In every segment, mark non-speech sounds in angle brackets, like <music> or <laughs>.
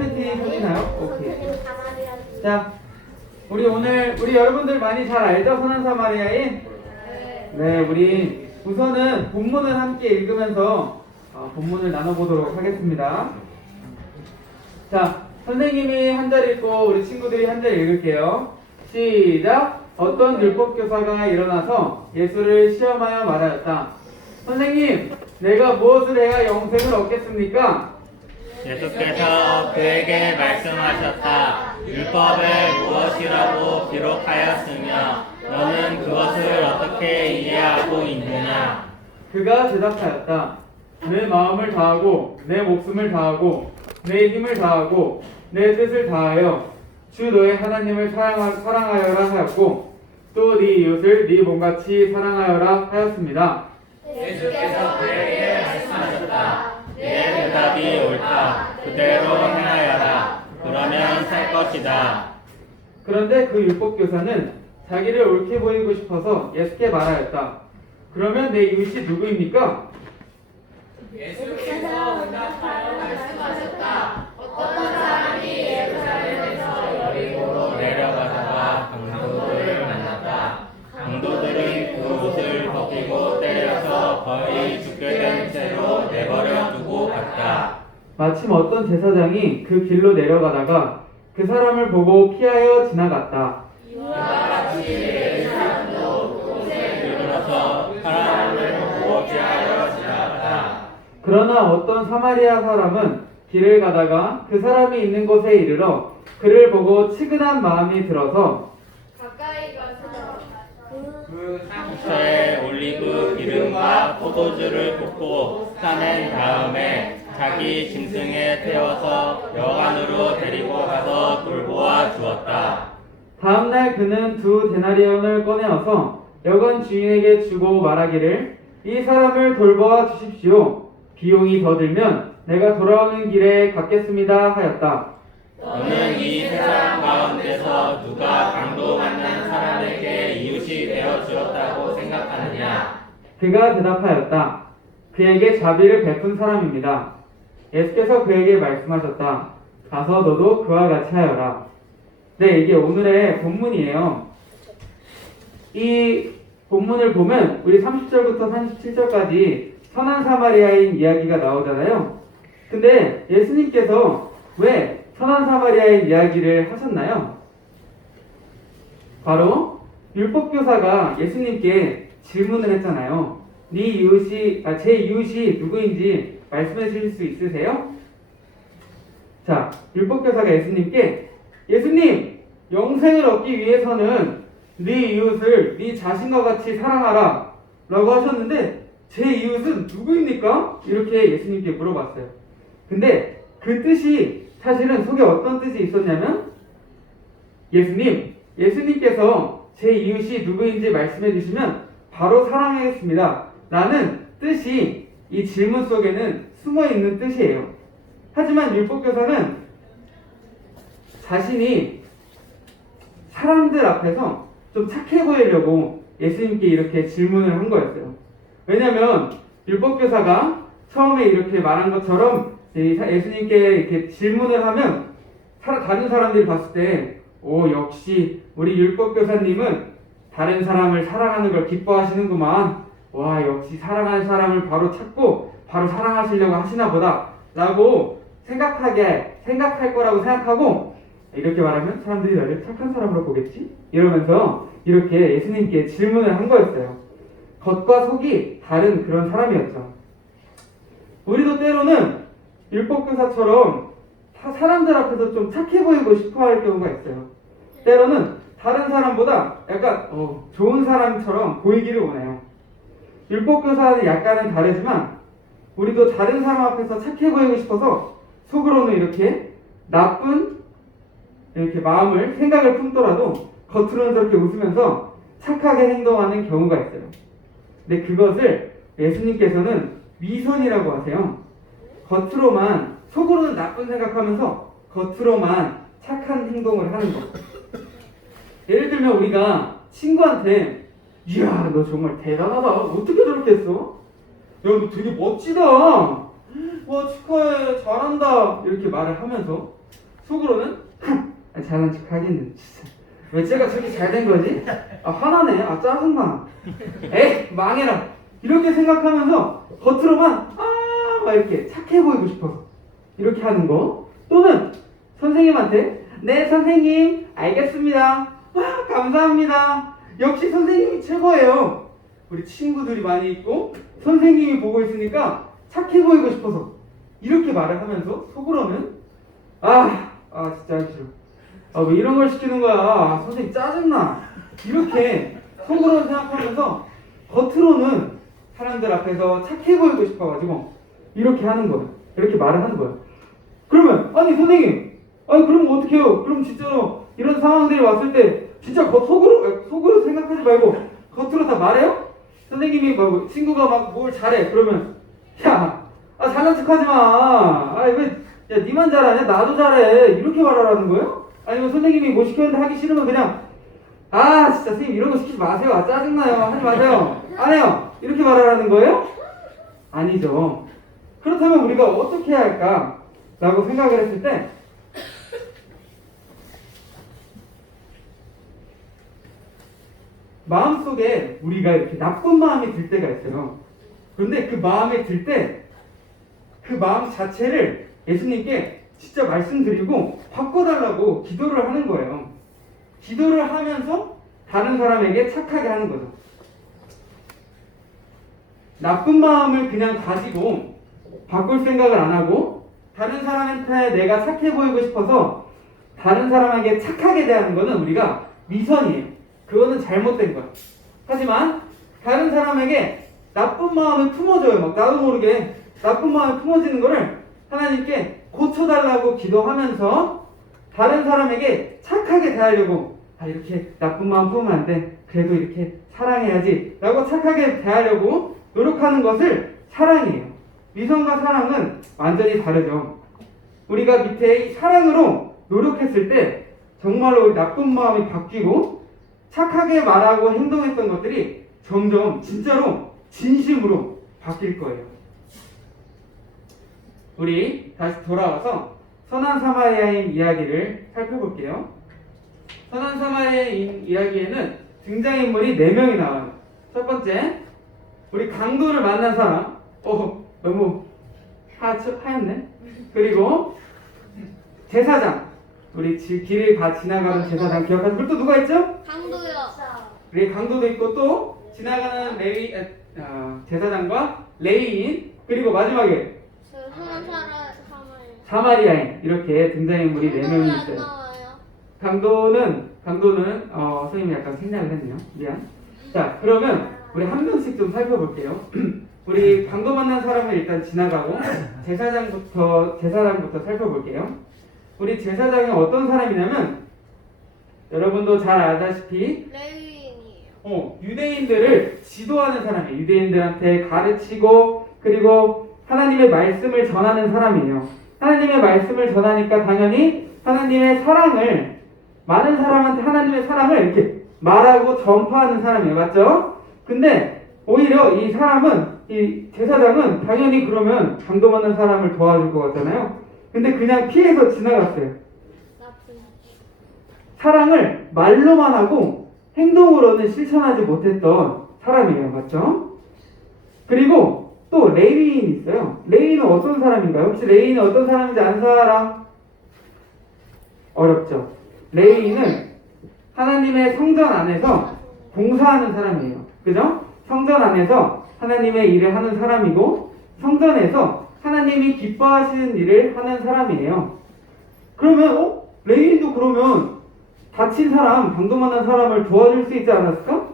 PPT 보시나요? 오케이. 자, 우리 오늘 우리 여러분들 많이 잘 알죠? 선한 사마리아인? 네, 우리 우선은 본문을 함께 읽으면서 어, 본문을 나눠보도록 하겠습니다. 자, 선생님이 한 절 읽고 우리 친구들이 한 절 읽을게요. 시작. 어떤 율법 교사가 일어나서 예수를 시험하여 말하였다. 선생님, 내가 무엇을 해야 영생을 얻겠습니까? 예수께서 그에게 말씀하셨다. 율법에 무엇이라고 기록하였으며 너는 그것을 어떻게 이해하고 있느냐? 그가 대답하였다. 내 마음을 다하고 내 목숨을 다하고 내 힘을 다하고 내 뜻을 다하여 주 너의 하나님을 사랑하, 사랑하여라 하였고 또 네 이웃을 네 몸같이 사랑하여라 하였습니다. 예수께서 그에 그대로 행하여라. 그러면 살 것이다. 그런데 그 율법 교사는 자기를 옳게 보이고 싶어서 예수께 말하였다. 그러면 내 이웃이 누구입니까? 예수께서 응답하여 말씀하셨다. 어떤 사람이 예루살렘 마침 어떤 제사장이 그 길로 내려가다가 그 사람을 보고 피하여 지나갔다. 이와 같이 내 사람도 그곳에 일어나서 사람을 보고 피하여 지나갔다. 그러나 어떤 사마리아 사람은 길을 가다가 그 사람이 있는 곳에 이르러 그를 보고 치근한 마음이 들어서 가까이 가서 그 상처에 올리브 기름과 포도주를 붓고 싸낸 다음에 자기 짐승에 태워서 여관으로 데리고 가서 돌보아 주었다. 다음날 그는 두 데나리온을 꺼내어서 여관 주인에게 주고 말하기를 이 사람을 돌보아 주십시오. 비용이 더 들면 내가 돌아오는 길에 갚겠습니다 하였다. 너는 이 세상 가운데서 누가 강도 만난 사람에게 이웃이 되어 주었다고 생각하느냐? 그가 대답하였다. 그에게 자비를 베푼 사람입니다. 예수께서 그에게 말씀하셨다. 가서 너도 그와 같이 하여라. 네, 이게 오늘의 본문이에요. 이 본문을 보면 우리 30절부터 37절까지 선한 사마리아인 이야기가 나오잖아요. 근데 예수님께서 왜 선한 사마리아인 이야기를 하셨나요? 바로 율법교사가 예수님께 질문을 했잖아요. 네 이웃이 아, 제 이웃이 누구인지 말씀해 주실 수 있으세요? 자, 율법교사가 예수님께 예수님 영생을 얻기 위해서는 네 이웃을 네 자신과 같이 사랑하라 라고 하셨는데 제 이웃은 누구입니까? 이렇게 예수님께 물어봤어요. 근데 그 뜻이 사실은 속에 어떤 뜻이 있었냐면 예수님, 예수님께서 제 이웃이 누구인지 말씀해 주시면 바로 사랑하겠습니다. 라는 뜻이 이 질문 속에는 숨어 있는 뜻이에요. 하지만 율법교사는 자신이 사람들 앞에서 좀 착해 보이려고 예수님께 이렇게 질문을 한 거였어요. 왜냐면 율법교사가 처음에 이렇게 말한 것처럼 예수님께 이렇게 질문을 하면 사- 다른 사람들이 봤을 때, 오, 역시 우리 율법교사님은 다른 사람을 사랑하는 걸 기뻐하시는구만. 와, 역시 사랑하는 사람을 바로 찾고 바로 사랑하시려고 하시나 보다. 라고 생각하게, 생각할 거라고 생각하고, 이렇게 말하면 사람들이 나를 착한 사람으로 보겠지? 이러면서 이렇게 예수님께 질문을 한 거였어요. 겉과 속이 다른 그런 사람이었죠. 우리도 때로는 율법교사처럼 다 사람들 앞에서 좀 착해 보이고 싶어 할 경우가 있어요. 때로는 다른 사람보다 약간 어, 좋은 사람처럼 보이기를 원해요. 율법교사는 약간은 다르지만 우리도 다른 사람 앞에서 착해 보이고 싶어서 속으로는 이렇게 나쁜 이렇게 마음을 생각을 품더라도 겉으로는 저렇게 웃으면서 착하게 행동하는 경우가 있어요. 근데 그것을 예수님께서는 위선이라고 하세요. 겉으로만 속으로는 나쁜 생각하면서 겉으로만 착한 행동을 하는 것. 예를 들면 우리가 친구한테 이야 너 정말 대단하다. 어떻게 저렇게 했어? 야 너 되게 멋지다. 와 축하해. 잘한다. 이렇게 말을 하면서 속으로는 <laughs> 아, 잘난 척 하겠네 진짜. 왜 제가 저렇게 잘 된 거지? 아 화나네. 아 짜증나. 에이 망해라. 이렇게 생각하면서 겉으로만 아 막 이렇게 착해 보이고 싶어서 이렇게 하는 거. 또는 선생님한테 네 선생님. 알겠습니다. 아 감사합니다 역시 선생님이 최고예요 우리 친구들이 많이 있고 선생님이 보고 있으니까 착해 보이고 싶어서 이렇게 말을 하면서 속으로는 아, 아 진짜 싫어. 아, 왜 이런 걸 시키는 거야? 아, 선생님 짜증나. 이렇게 속으로 생각하면서 겉으로는 사람들 앞에서 착해 보이고 싶어가지고 이렇게 하는 거예요. 이렇게 말을 하는 거예요. 그러면 아니 선생님, 아니 그럼 어떻게 해요? 그럼 진짜로 이런 상황들이 왔을 때 진짜 겉 속으로 속으로 생각하지 말고 겉으로 다 말해요? 선생님이 뭐 친구가 막 뭘 잘해 그러면 야, 아 잘난 척하지 마. 아니 왜, 야 니만 잘하냐? 나도 잘해. 이렇게 말하라는 거예요? 아니면 선생님이 뭐 시켰는데 하기 싫으면 그냥 아 진짜 선생님 이런 거 시키지 마세요. 아 짜증나요. 하지 마세요. 안 해요. 이렇게 말하라는 거예요? 아니죠. 그렇다면 우리가 어떻게 해야 할까 라고 생각을 했을 때 마음속에 우리가 이렇게 나쁜 마음이 들 때가 있어요. 그런데 그 마음에 들 때 그 마음 자체를 예수님께 진짜 말씀드리고 바꿔달라고 기도를 하는 거예요. 기도를 하면서 다른 사람에게 착하게 하는 거죠. 나쁜 마음을 그냥 가지고 바꿀 생각을 안 하고 다른 사람한테 내가 착해 보이고 싶어서 다른 사람에게 착하게 대하는 거는 우리가 미선이에요. 그거는 잘못된 거야. 하지만 다른 사람에게 나쁜 마음을 품어줘요. 막 나도 모르게 나쁜 마음이 품어지는 거를 하나님께 고쳐달라고 기도하면서 다른 사람에게 착하게 대하려고 아 이렇게 나쁜 마음 품으면 안 돼. 그래도 이렇게 사랑해야지. 라고 착하게 대하려고 노력하는 것을 사랑이에요. 미성과 사랑은 완전히 다르죠. 우리가 밑에 이 사랑으로 노력했을 때 정말로 나쁜 마음이 바뀌고 착하게 말하고 행동했던 것들이 점점 진짜로 진심으로 바뀔 거예요. 우리 다시 돌아와서 선한 사마리아인 이야기를 살펴볼게요. 선한 사마리아인 이야기에는 등장인물이 4명이 나와요. 첫 번째, 우리 강도를 만난 사람. 어, 너무 하, 하얗네. 그리고 제사장. 우리 지- 길을 가 지나가는 제사장 기억하세요? 그리고 또 누가 있죠? 강도요. 우리 강도도 있고 또 지나가는 레위 에, 어, 제사장과 레위인 그리고 마지막에 사람 사마리. 사마리아인 이렇게 등장인물이 네 명이 있어요. 강도는 강도는 어 선생님이 약간 생략을 했네요. 미안. 자 그러면 우리 한 명씩 좀 살펴볼게요. <clears throat> 우리 강도 만난 사람을 일단 지나가고 제사장부터 제사장부터 살펴볼게요. 우리 제사장이 어떤 사람이냐면 여러분도 잘 알다시피 레위인이에요. 어, 유대인들을 지도하는 사람이에요. 유대인들한테 가르치고 그리고 하나님의 말씀을 전하는 사람이에요. 하나님의 말씀을 전하니까 당연히 하나님의 사랑을 많은 사람한테 하나님의 사랑을 이렇게 말하고 전파하는 사람이에요. 맞죠? 근데 오히려 이 사람은 이 제사장은 당연히 그러면 강도받는 사람을 도와줄 것 같잖아요. 근데 그냥 피해서 지나갔어요. 사랑을 말로만 하고 행동으로는 실천하지 못했던 사람이에요. 맞죠? 그리고 또 레위인이 있어요. 레위인은 어떤 사람인가요? 혹시 레위인이 어떤 사람인지 아는 사람? 어렵죠. 레위인은 하나님의 성전 안에서 봉사하는 사람이에요. 그죠? 성전 안에서 하나님의 일을 하는 사람이고 성전에서 하나님이 기뻐하시는 일을 하는 사람이에요. 그러면 어? 레위인도 그러면 다친 사람, 강도만한 사람을 도와줄 수 있지 않았을까?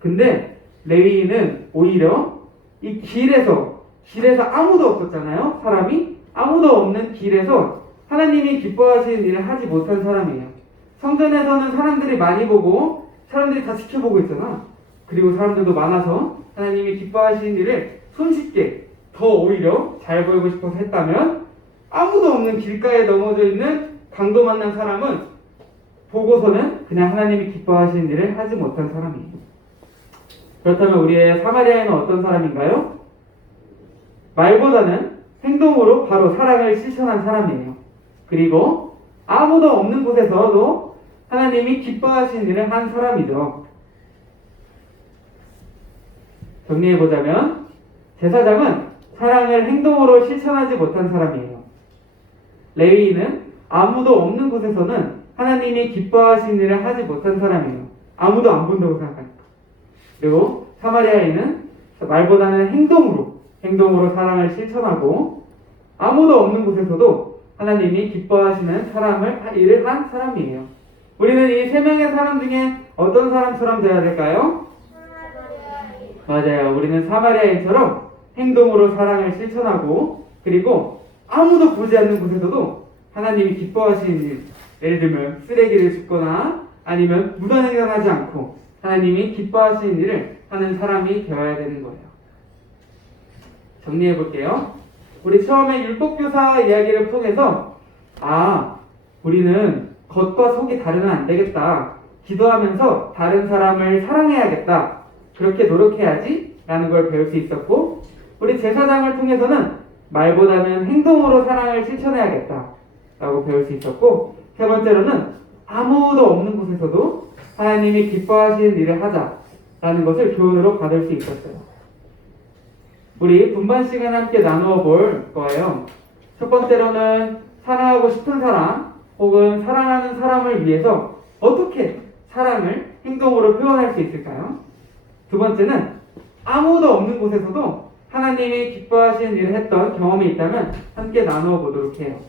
근데 레위인은 오히려 이 길에서 길에서 아무도 없었잖아요. 사람이 아무도 없는 길에서 하나님이 기뻐하시는 일을 하지 못한 사람이에요. 성전에서는 사람들이 많이 보고 사람들이 다 지켜보고 있잖아. 그리고 사람들도 많아서 하나님이 기뻐하시는 일을 손쉽게 더 오히려 잘 보이고 싶어서 했다면 아무도 없는 길가에 넘어져 있는 강도 만난 사람은 보고서는 그냥 하나님이 기뻐하시는 일을 하지 못한 사람이에요. 그렇다면 우리의 사마리아인은 어떤 사람인가요? 말보다는 행동으로 바로 사랑을 실천한 사람이에요. 그리고 아무도 없는 곳에서도 하나님이 기뻐하시는 일을 한 사람이죠. 정리해 보자면 제사장은 사랑을 행동으로 실천하지 못한 사람이에요. 레위인은 아무도 없는 곳에서는 하나님이 기뻐하시는 일을 하지 못한 사람이에요. 아무도 안 본다고 생각하니까. 그리고 사마리아인은 말보다는 행동으로 행동으로 사랑을 실천하고 아무도 없는 곳에서도 하나님이 기뻐하시는 사람을 일을 한 사람이에요. 우리는 이 세 명의 사람 중에 어떤 사람처럼 되어야 될까요? 맞아요. 우리는 사마리아인처럼 행동으로 사랑을 실천하고 그리고 아무도 보지 않는 곳에서도 하나님이 기뻐하시는 일, 예를 들면 쓰레기를 줍거나 아니면 무단 횡단하지 않고 하나님이 기뻐하시는 일을 하는 사람이 되어야 되는 거예요. 정리해 볼게요. 우리 처음에 율법교사 이야기를 통해서 아 우리는 겉과 속이 다르면 안 되겠다. 기도하면서 다른 사람을 사랑해야겠다. 그렇게 노력해야지 라는 걸 배울 수 있었고 우리 제사장을 통해서는 말보다는 행동으로 사랑을 실천해야겠다 라고 배울 수 있었고 세 번째로는 아무도 없는 곳에서도 하나님이 기뻐하시는 일을 하자 라는 것을 교훈으로 받을 수 있었어요 우리 분반 시간 함께 나누어 볼 거예요 첫 번째로는 사랑하고 싶은 사람 혹은 사랑하는 사람을 위해서 어떻게 사랑을 행동으로 표현할 수 있을까요? 두 번째는 아무도 없는 곳에서도 하나님이 기뻐하시는 일을 했던 경험이 있다면 함께 나누어 보도록 해요.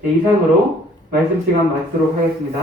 네, 이상으로 말씀 시간 마치도록 하겠습니다.